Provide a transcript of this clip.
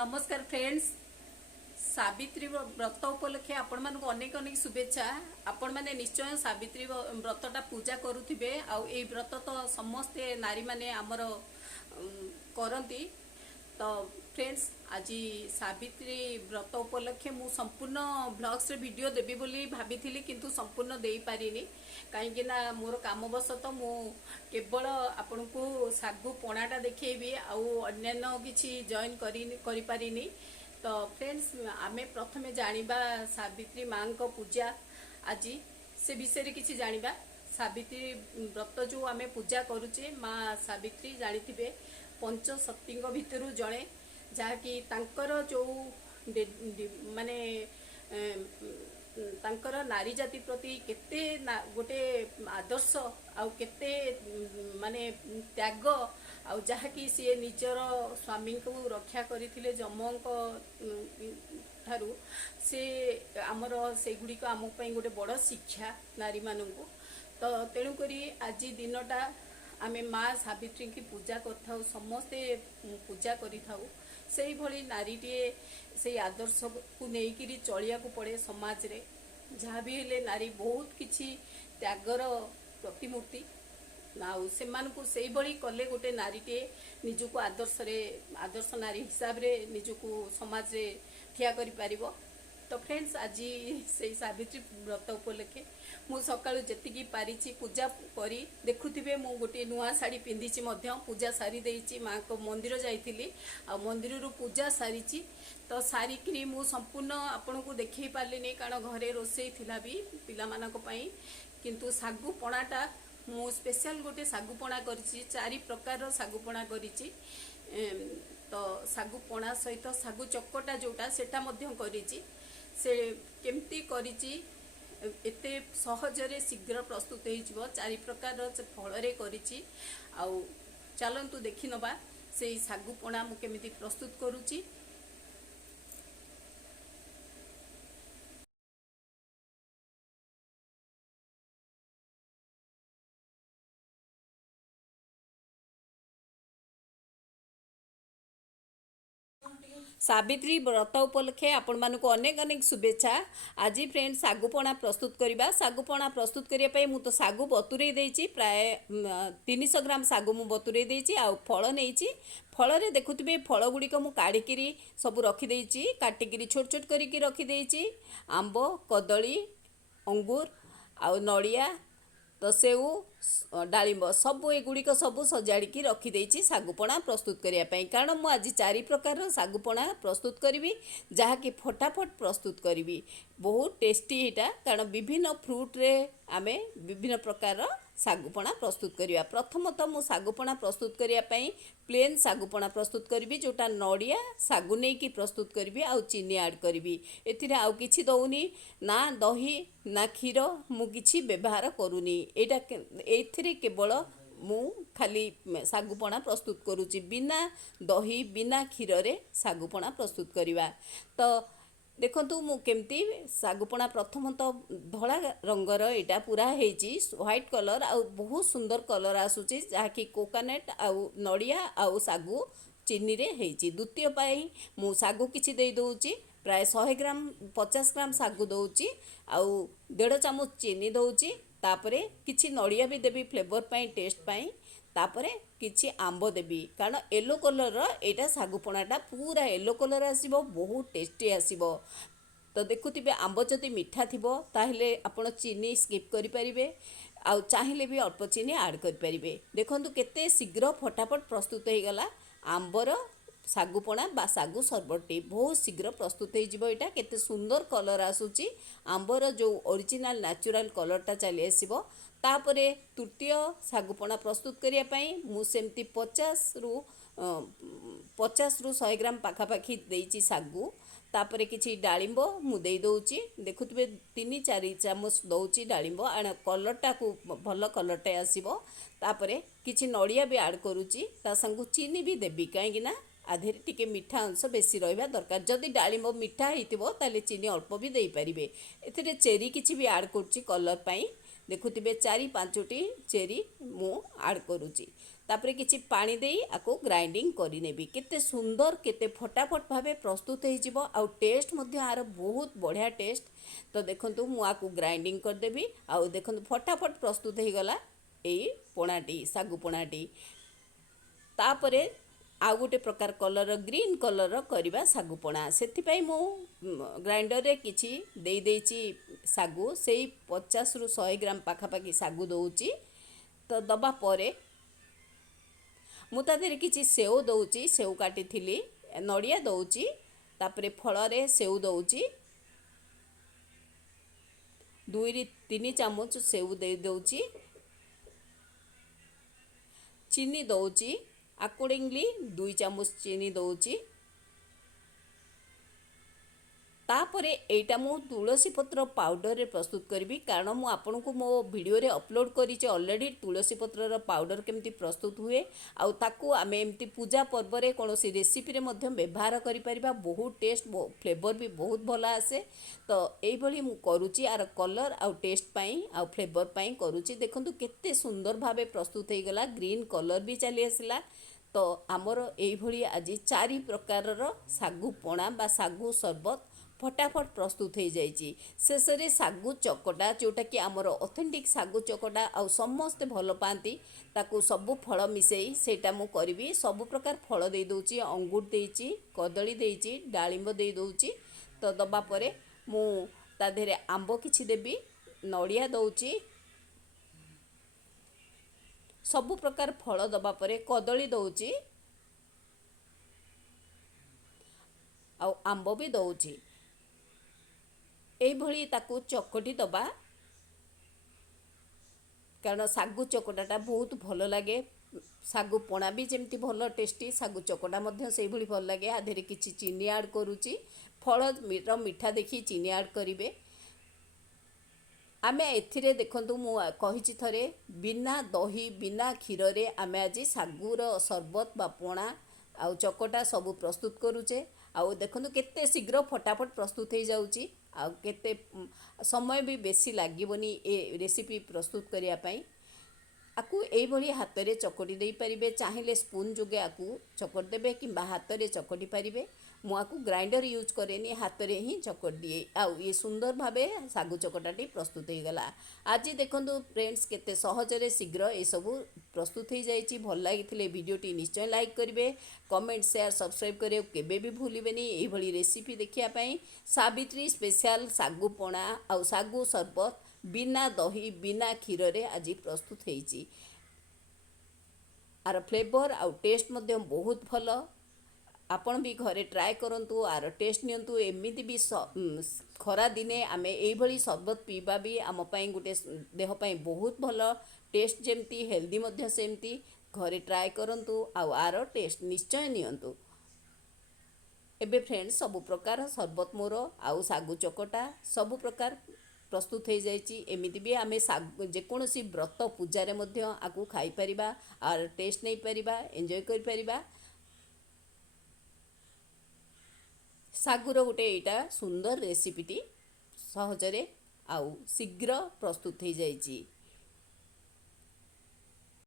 नमस्कार फ्रेंड्स। सावित्री व्रत उपलक्षे आपण मानक अनेक अनेक शुभेच्छा। आपण माने निश्चय सावित्री व्रतटा पूजा करुथिबे। आउ ए व्रत तो समस्ते नारी माने आमर करती। तो फ्रेंड्स आज सावित्री व्रत उपलक्षे मु संपूर्ण ब्लॉग्स रे वीडियो देबी बोली भाभी किंतु संपूर्ण दे पारिनी कहीं मोर कामवश तो मु केवल आपण को सागु पणाटा देखिएबी आउ अन्यान्य किछि जॉइन करि पारिनी। तो फ्रेंड्स आमे प्रथमे जानिबा सावित्री माँ को पूजा आज से विषय किछि जानिबा। सावित्री व्रत जो आमे पूजा करूचे माँ सावित्री जानिथिबे पंचशक्ति भितर जड़े जहाँकि तांकर जो माने तांकर नारी जाति प्रति केते गोटे आदर्श आउ केते माने त्याग आउ जहाँकि सी निजर स्वामी को रक्षा करथिले जमों ठारू से आमर से गुड़िक आम गोटे बड़ शिक्षा नारी मानू। तो तेणुक आज दिनटा आमे माँ सावित्री की पूजा कर समस्ते पूजा करिथाउ। से भली नारीटे से आदर्श को लेकिरी चलिया को पड़े समाज रे। जहाँ भी हेले नारी बहुत किछि त्यागर प्रतिमूर्ति नाउ से मानकु से भली कले गोटे नारीटे निजको आदर्श नारी हिसाब रे निजको समाज रे ठिया करि पारिबो। तो फ्रेंड्स आज से सावित्री व्रत उपलक्षे मु सकाळु जेतिकी पारिछि पूजा करी देखुथिबे मु गोटे नुआ साड़ी पिंधिछि मध्य पूजा सारी देइछि। माँ को मंदिर जाइथिली आ मंदिर रु पूजा सारिछि। तो सारिकरी मु संपूर्ण आपन को देखै पारलिनी कारण घरे रोसई थिला भी पिला मानक पई किंतु सागु पणाटा मु स्पेशल गोटे सागु पणा करिछि। 4 प्रकार सागु पणा करिछि। तो सागु पणा सहित सागु चक्कटा जोटा सेटा मध्य करिछि। से केमती करिछि एते सहजरे शीघ्र प्रस्तुत हो 4 प्रकार फल रे करिछि। आउ चलंतु देखि नबा से सागु पणा मु केमिति प्रस्तुत करूछि। सावित्री व्रत उपलक्षे आपण मानक अनेक अनेक शुभेच्छा। आज फ्रेंड सागुपणा प्रस्तुत करवा। सागुपणा प्रस्तुत करने मु तो सागु बतुरे देइछि प्राय 300 ग्राम सागु मु बतुरे देइछि। आ फल नहीं फल रे देखुथिबे फल गुड़िक मु काढ़िकी सब रखिदेइछि काटिकी छोट छोट करिकी रखिदेइछि। आंब कदली अंगूर आ नड़िया तो सेऊ डालिंब सब एगुड़िक सब सजाड़ी रखिदेइछि सागुपणा प्रस्तुत करने कारण मु आज 4 प्रकार सागुपणा प्रस्तुत करी जहाँकि फटाफट प्रस्तुत करी। बहुत टेस्टी यहाँ कारण विभिन्न फ्रूट रे आमे विभिन्न प्रकार सागुपणा प्रस्तुत करिया। प्रथमतः मु सागुपणा प्रस्तुत करने प्लेन सागुपणा प्रस्तुत करी जोटा नड़िया सागु नहीं कि प्रस्तुत करी आउ चीनी ऐड करी। एथिरे आउ किछि दउनी ना दही ना क्षीर मु किछि व्यवहार करूनी। एटा एथिरे केवल मु खाली सागुपणा प्रस्तुत करूची बिना दही बिना क्षीर रे सागुपणा प्रस्तुत करिवा। तो देखंतु मु केमती सागुपणा प्रथमतः धला रंगर एटा पूरा हेची व्हाइट कलर आ बहुत सुंदर कलर आसुची जहाँकि कोकोनट आउ नड़िया आउ सागु चीनी रे हेची। द्वितीय पाई मु सागु किछि दे दउची प्राय 100 ग्राम 50 ग्राम सागु दउची आउ 1.5 चामच चीनी दउची। तापरे किछि नड़िया भी देबी फ्लेवर पाई टेस्ट पाई। तापरे किछि आंब देबी कारण येलो कलर एटा सागुपणाटा पूरा येलो कलर आसीबो बहुत टेस्टी आसीबो। तो देखुथिबे आंब जदि मीठा थिबो ताहले आपण चीनी स्किप करि परिबे आउ चाहिले भी अल्प चीनी ऐड करि परिबे। देखंतु केते शीघ्र फटाफट प्रस्तुत हो गला आंबर सागुपणा बा सागु सरबटी बहुत शीघ्र प्रस्तुत हो। यहाँ केते सुंदर कलर आसुची आंबर जो ओरिजिनल नेचुरल कलरटा चली आसीबो। तापरे तृतीय सागुपणा प्रस्तुत करने मुझे 50 रु 100 ग्राम पाखापाखि देइछि सागु। तापरे किछि डालिंब मु दे दउछि देखुथिबे 3-4 चामच दउछि डालिंब आण कलरटा को भल कलरटे आसीबो। तापरे किछि नड़िया भी ऐड करूछि ता संगु चीनी भी देबी काहेकि ना आधे टिके मीठा अंश बेसी रहिबा दरकार। जदि डालिंब मीठा हेतिबो ताले चीनी अल्प भी देई परिबे। एथिरे चेरी किछि भी ऐड करूछि कलर पाई देखुथिबे 4-5टी चेरी मु ऐड करूछि। तापरे किछि पानी देई आको ग्राइंडिंग करि नेबी। केते सुंदर केते फटाफट भावे प्रस्तुत हो जिवो आउ टेस्ट मध्य आर बहुत बढ़िया टेस्ट। तो देखंतु मु आको ग्राइंडिंग कर देबी आउ देखंतु फटाफट प्रस्तुत हो गला एई पोणाटी सागु पोणाटी। तापरे आउ गोटे प्रकार कलर ग्रीन कलर करवा सागुपणा से मु ग्राइंडर रे किछि देई देइछि सागु से 50 रु 100 ग्राम पाखापाखि सागु दउची। तो दबा परे मु ता देहरे किछि सेव दउची सेव काटी थिली नड़िया दउची तापरे फल रे सेव दउची 2 री 3 चामच सेव दे दउची चीनी दउची अकॉर्डिंगली 2 चामच चीनी दउची। तापरे एटा मु तुलसी पत्र पाउडर रे प्रस्तुत करी कारण मु आपन को मो वीडियो रे अपलोड करी ऑलरेडी तुलसी पत्र रो पाउडर केमती प्रस्तुत हुए आउ ताकू आमे एमती पूजा पर्व रे कोनोसी रेसिपी रे मध्यम व्यवहार करि परिबा। बहुत टेस्ट फ्लेवर भी बहुत भला आसे। तो एई भली मु करूची आर कलर आउ टेस्ट पई आउ फ्लेवर पई करूची। देखंतु केते सुंदर भाबे प्रस्तुत हे गला ग्रीन कलर भी चली आसिला। तो आमर एई भली आज 4 प्रकार रो सागु पोणा बा सागु शरबत फटाफट प्रस्तुत हो जाइए। शेष में सागु चकटा जोटा कि आमर ऑथेंटिक सागु चकटा आउ समस्ते भल पाती ताकू सबू फल मिसई सेटा मु करी सबु प्रकार फल दे दूची अंगूर देइची कदली देइची डालिंब दे दूची। तो दबा परे मु ता देहरे आंब किछि देबी नड़िया दउची सबु प्रकार फल दबा परे कदली दउची आउ आंब भी दउची। एभली ताकू चकटी दबा कारण सागु चकटाटा बहुत भल लगे। सागु पोणा भी जमती भल टेस्टी सागु चकटा मध्य से भली भल लगे। आधेरे किछि चीनी ऐड करूची फल मीठा देखी चीनी ऐड करिवे। आमे एथिरे देखंतु मु कहिछि थरे बिना दही बिना क्षीर रे आमे आज सागुर शरबत बा पोणा आउ चकटा सबु प्रस्तुत करूचे। आउ देखंतु केते शीघ्र फटाफट प्रस्तुत हो जाउची आउ केते समय भी बेसी लागिबनी ए रेसिपी प्रस्तुत करिया पई। आकु एई भली हाथ रे चकटी देई परिबे चाहिले स्पून जोगे आकु चकट देबे किंबा हाथ रे चकटी परिबे। मु आकु ग्राइंडर यूज करेनी हाथ रे ही चकट दिए आउ ये सुंदर भाबे सागु चकटाटी प्रस्तुत हो गला। आज देखंतु फ्रेंड्स केते सहज रे शीघ्र ए सबु प्रस्तुत हो जाइछि। भल लागिथिले वीडियोटी निश्चय लाइक करिवे कमेंट शेयर सब्सक्राइब करे केबे भी भूलिबेनी। एई भली रेसिपी देखिया पई साबित्री स्पेशल सागु पोणा आउ सागु शरबत बिना दही बिना क्षीर रे आज प्रस्तुत होइछि। आर फ्लेवर आउ टेस्ट मध्य बहुत भल। आपण भी घरे ट्राए करंतु आर टेस्ट नियंतु। एमिति भी खरा दिने आमे एई भली शरबत पीबा भी आम पई गुटे देह पई बहुत भल। टेस्ट जेमती हेल्दी मध्य सेमती घरे ट्राए करंतु आउ आर टेस्ट निश्चय नियंतु। एबे फ्रेंड्स सबु प्रकार शरबत मोर आउ सागु चकटा सबु प्रकार प्रस्तुत हो जाइछि। एमिति भी आमे जेकोसी व्रत पूजा रे मध्य आकु खाई परिबा आर टेस्ट नहीं परिबा एंजॉय करि परिबा। सागुर गोटे एटा सुंदर रेसिपीटी सहजरे आउ शीघ्र प्रस्तुत हो जाइछि।